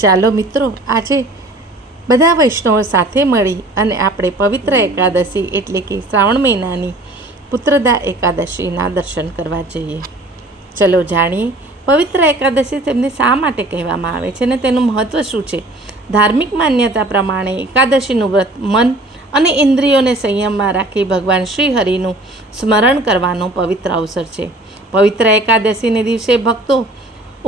ચાલો મિત્રો, આજે બધા વૈષ્ણવો સાથે મળી અને આપણે પવિત્ર એકાદશી એટલે કે શ્રાવણ મહિનાની પુત્રદા એકાદશીના દર્શન કરવા જઈએ. ચલો જાણીએ પવિત્ર એકાદશી તેમને શા માટે કહેવામાં આવે છે અને તેનું મહત્ત્વ શું છે. ધાર્મિક માન્યતા પ્રમાણે એકાદશીનું વ્રત મન અને ઇન્દ્રિયોને સંયમમાં રાખી ભગવાન શ્રી હરિનું સ્મરણ કરવાનો પવિત્ર અવસર છે. પવિત્ર એકાદશીને દિવસે ભક્તો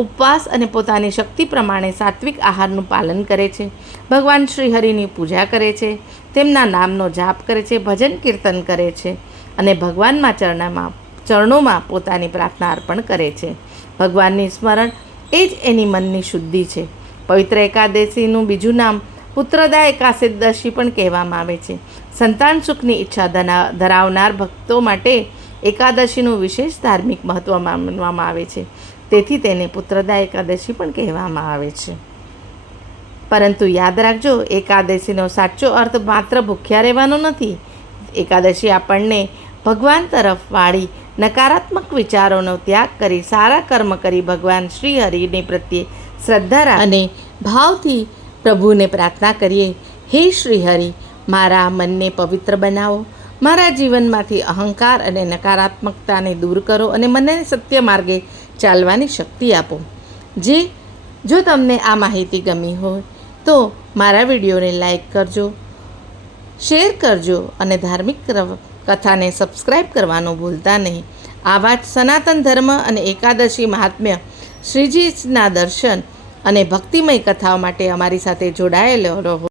ઉપવાસ અને પોતાની શક્તિ પ્રમાણે સાત્વિક આહારનું પાલન કરે છે. ભગવાન શ્રી હરિની પૂજા કરે છે, તેમના નામનો જાપ કરે છે, ભજન કીર્તન કરે છે અને ભગવાનના ચરણોમાં પોતાની પ્રાર્થના અર્પણ કરે છે. ભગવાનની સ્મરણ એ જ એની મનની શુદ્ધિ છે. પવિત્ર એકાદશીનું બીજું નામ પુત્રદા એકાદશી પણ કહેવામાં આવે છે. સંતાન સુખની ઈચ્છા ધરાવનાર ભક્તો માટે એકાદશીનું વિશેષ ધાર્મિક મહત્ત્વ માનવામાં આવે છે. તેથી તેને પુત્રદા એકાદશી પણ કહેવામાં આવે છે. પરંતુ યાદ રાખજો, એકાદશીનો સાચો અર્થ માત્ર ભૂખ્યા રહેવાનો નથી. એકાદશી આપણને ભગવાન તરફ વાળી નકારાત્મક વિચારોનો ત્યાગ કરી સારા કર્મ કરી ભગવાન શ્રી હરિને પ્રત્યે શ્રદ્ધા અને ભાવથી પ્રભુને પ્રાર્થના કરીએ, હે શ્રી હરિ, મારા મનને પવિત્ર બનાવો, મારા જીવનમાંથી અહંકાર અને નકારાત્મકતાને દૂર કરો અને મને સત્ય માર્ગે ચાલવાની શક્તિ આપો. જો તમને આ માહિતી ગમી હોય તો મારા વિડીયોને લાઈક કરજો, શેર કરજો અને ધાર્મિક કથાને સબસ્ક્રાઈબ કરવાનું ભૂલતા નહીં. આવા જ સનાતન ધર્મ અને એકાદશી મહાત્મ્ય, શ્રીજીના દર્શન અને ભક્તિમય કથાઓ માટે અમારી સાથે જોડાયેલો રહો.